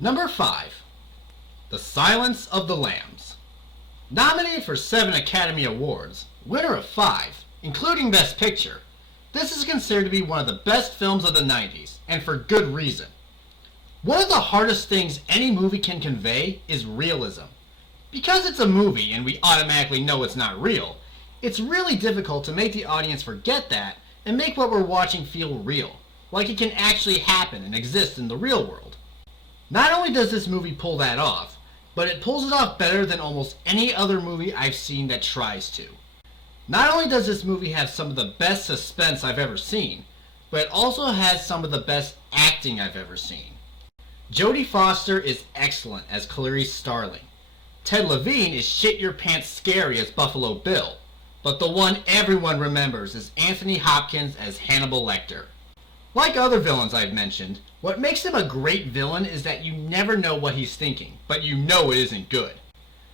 Number 5. The Silence of the Lambs. Nominated for 7 Academy Awards, winner of 5, including Best Picture, this is considered to be one of the best films of the 90s, and for good reason. One of the hardest things any movie can convey is realism. Because it's a movie and we automatically know it's not real, it's really difficult to make the audience forget that and make what we're watching feel real, like it can actually happen and exist in the real world. Not only does this movie pull that off, but it pulls it off better than almost any other movie I've seen that tries to. Not only does this movie have some of the best suspense I've ever seen, but it also has some of the best acting I've ever seen. Jodie Foster is excellent as Clarice Starling. Ted Levine is shit-your-pants scary as Buffalo Bill, but the one everyone remembers is Anthony Hopkins as Hannibal Lecter. Like other villains I've mentioned, what makes him a great villain is that you never know what he's thinking, but you know it isn't good.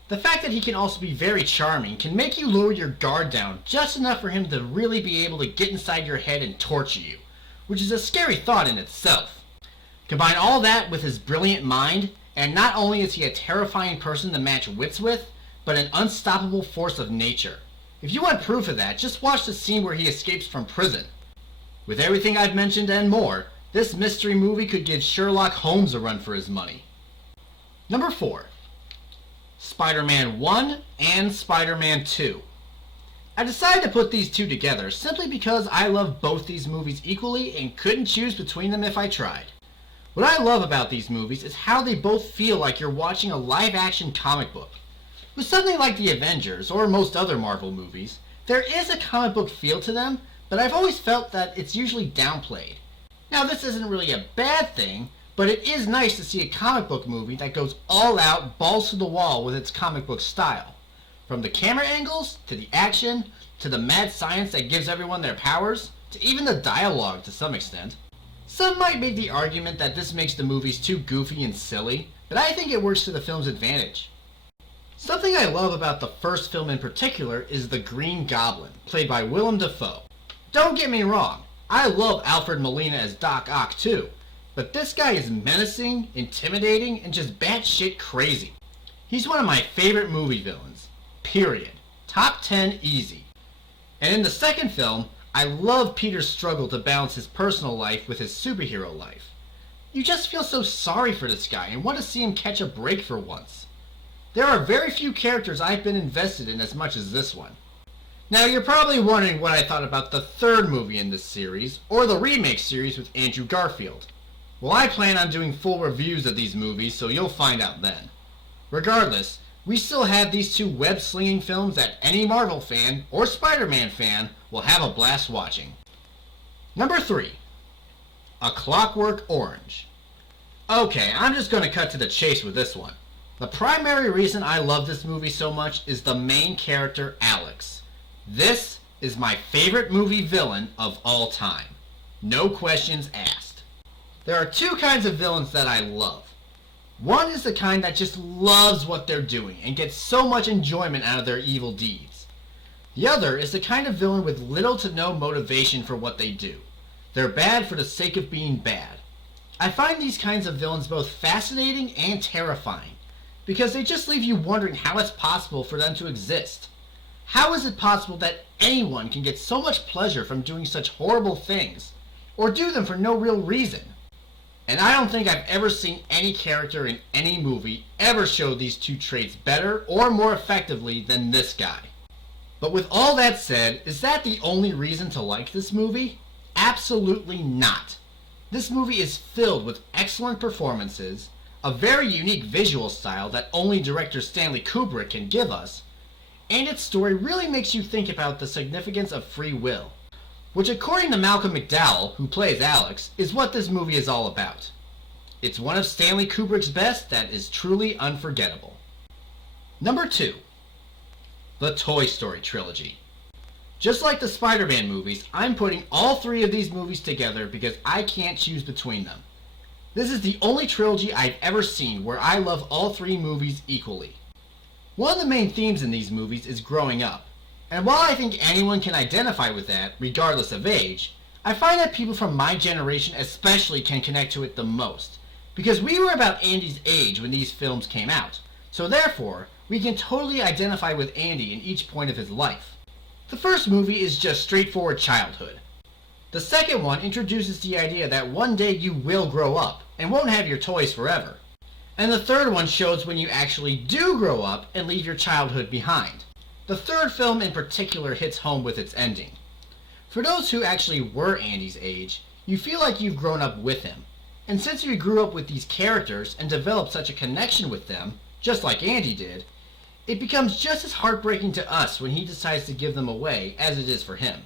The fact that he can also be very charming can make you lower your guard down just enough for him to really be able to get inside your head and torture you, which is a scary thought in itself. Combine all that with his brilliant mind, and not only is he a terrifying person to match wits with, but an unstoppable force of nature. If you want proof of that, just watch the scene where he escapes from prison. With everything I've mentioned and more, this mystery movie could give Sherlock Holmes a run for his money. Number 4. Spider-Man 1 and Spider-Man 2. I decided to put these two together simply because I love both these movies equally and couldn't choose between them if I tried. What I love about these movies is how they both feel like you're watching a live-action comic book. With something like The Avengers, or most other Marvel movies, there is a comic book feel to them, but I've always felt that it's usually downplayed. Now, this isn't really a bad thing, but it is nice to see a comic book movie that goes all out, balls to the wall with its comic book style. From the camera angles, to the action, to the mad science that gives everyone their powers, to even the dialogue to some extent. Some might make the argument that this makes the movies too goofy and silly, but I think it works to the film's advantage. Something I love about the first film in particular is the Green Goblin, played by Willem Dafoe. Don't get me wrong, I love Alfred Molina as Doc Ock too, but this guy is menacing, intimidating, and just batshit crazy. He's one of my favorite movie villains, period. Top 10 easy. And in the second film, I love Peter's struggle to balance his personal life with his superhero life. You just feel so sorry for this guy and want to see him catch a break for once. There are very few characters I've been invested in as much as this one. Now you're probably wondering what I thought about the third movie in this series, or the remake series with Andrew Garfield. Well, I plan on doing full reviews of these movies, so you'll find out then. Regardless, we still have these two web-slinging films that any Marvel fan, or Spider-Man fan, will have a blast watching. Number 3. A Clockwork Orange. Okay, I'm just going to cut to the chase with this one. The primary reason I love this movie so much is the main character, Alex. This is my favorite movie villain of all time. No questions asked. There are two kinds of villains that I love. One is the kind that just loves what they're doing and gets so much enjoyment out of their evil deeds. The other is the kind of villain with little to no motivation for what they do. They're bad for the sake of being bad. I find these kinds of villains both fascinating and terrifying, because they just leave you wondering how it's possible for them to exist. How is it possible that anyone can get so much pleasure from doing such horrible things, or do them for no real reason? And I don't think I've ever seen any character in any movie ever show these two traits better or more effectively than this guy. But with all that said, is that the only reason to like this movie? Absolutely not. This movie is filled with excellent performances, a very unique visual style that only director Stanley Kubrick can give us, and its story really makes you think about the significance of free will, which according to Malcolm McDowell, who plays Alex, is what this movie is all about. It's one of Stanley Kubrick's best that is truly unforgettable. Number 2. The Toy Story Trilogy. Just like the Spider-Man movies, I'm putting all three of these movies together because I can't choose between them. This is the only trilogy I've ever seen where I love all three movies equally. One of the main themes in these movies is growing up, and while I think anyone can identify with that, regardless of age, I find that people from my generation especially can connect to it the most, because we were about Andy's age when these films came out, so therefore, we can totally identify with Andy in each point of his life. The first movie is just straightforward childhood. The second one introduces the idea that one day you will grow up and won't have your toys forever. And the third one shows when you actually do grow up and leave your childhood behind. The third film in particular hits home with its ending. For those who actually were Andy's age, you feel like you've grown up with him. And since you grew up with these characters and developed such a connection with them, just like Andy did, it becomes just as heartbreaking to us when he decides to give them away as it is for him.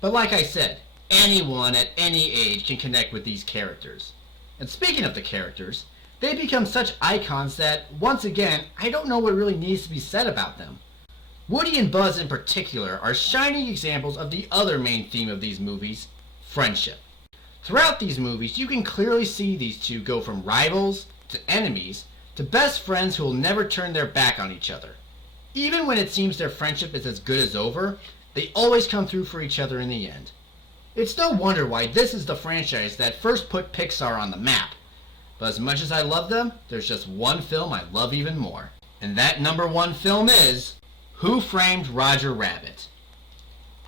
But like I said, anyone at any age can connect with these characters. And speaking of the characters, they become such icons that, once again, I don't know what really needs to be said about them. Woody and Buzz in particular are shining examples of the other main theme of these movies, friendship. Throughout these movies, you can clearly see these two go from rivals to enemies to best friends who will never turn their back on each other. Even when it seems their friendship is as good as over, they always come through for each other in the end. It's no wonder why this is the franchise that first put Pixar on the map. But as much as I love them, there's just one film I love even more. And that number one film is Who Framed Roger Rabbit?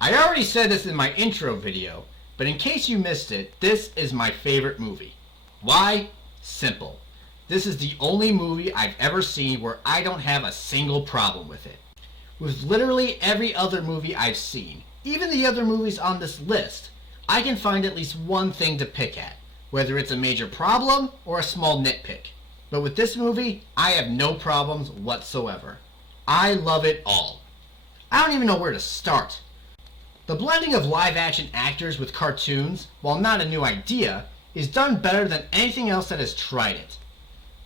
I already said this in my intro video, but in case you missed it, this is my favorite movie. Why? Simple. This is the only movie I've ever seen where I don't have a single problem with it. With literally every other movie I've seen, even the other movies on this list, I can find at least one thing to pick at, whether it's a major problem or a small nitpick. But with this movie, I have no problems whatsoever. I love it all. I don't even know where to start. The blending of live-action actors with cartoons, while not a new idea, is done better than anything else that has tried it.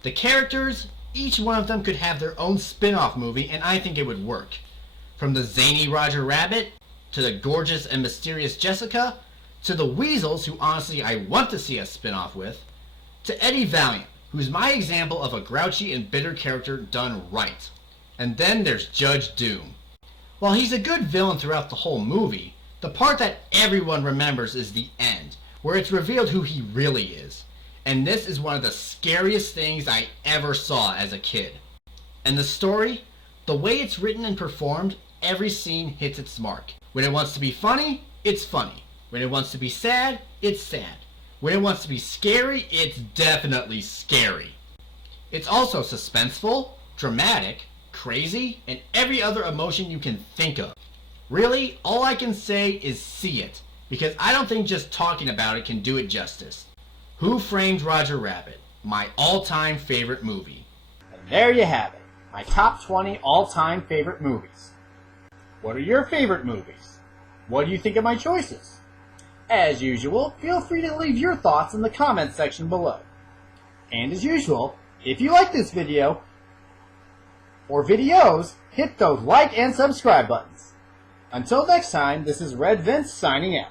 The characters, each one of them could have their own spin-off movie and I think it would work. From the zany Roger Rabbit, to the gorgeous and mysterious Jessica, to the Weasels, who honestly I want to see a spin-off with, to Eddie Valiant, who's my example of a grouchy and bitter character done right. And then there's Judge Doom. While he's a good villain throughout the whole movie, the part that everyone remembers is the end, where it's revealed who he really is. And this is one of the scariest things I ever saw as a kid. And the story, the way it's written and performed, every scene hits its mark. When it wants to be funny, it's funny. When it wants to be sad, it's sad. When it wants to be scary, it's definitely scary. It's also suspenseful, dramatic, crazy, and every other emotion you can think of. Really, all I can say is see it, because I don't think just talking about it can do it justice. Who Framed Roger Rabbit? My all-time favorite movie. And there you have it, my top 20 all-time favorite movies. What are your favorite movies? What do you think of my choices? As usual, feel free to leave your thoughts in the comments section below. And as usual, if you like this video, or videos, hit those like and subscribe buttons. Until next time, this is Red Vince signing out.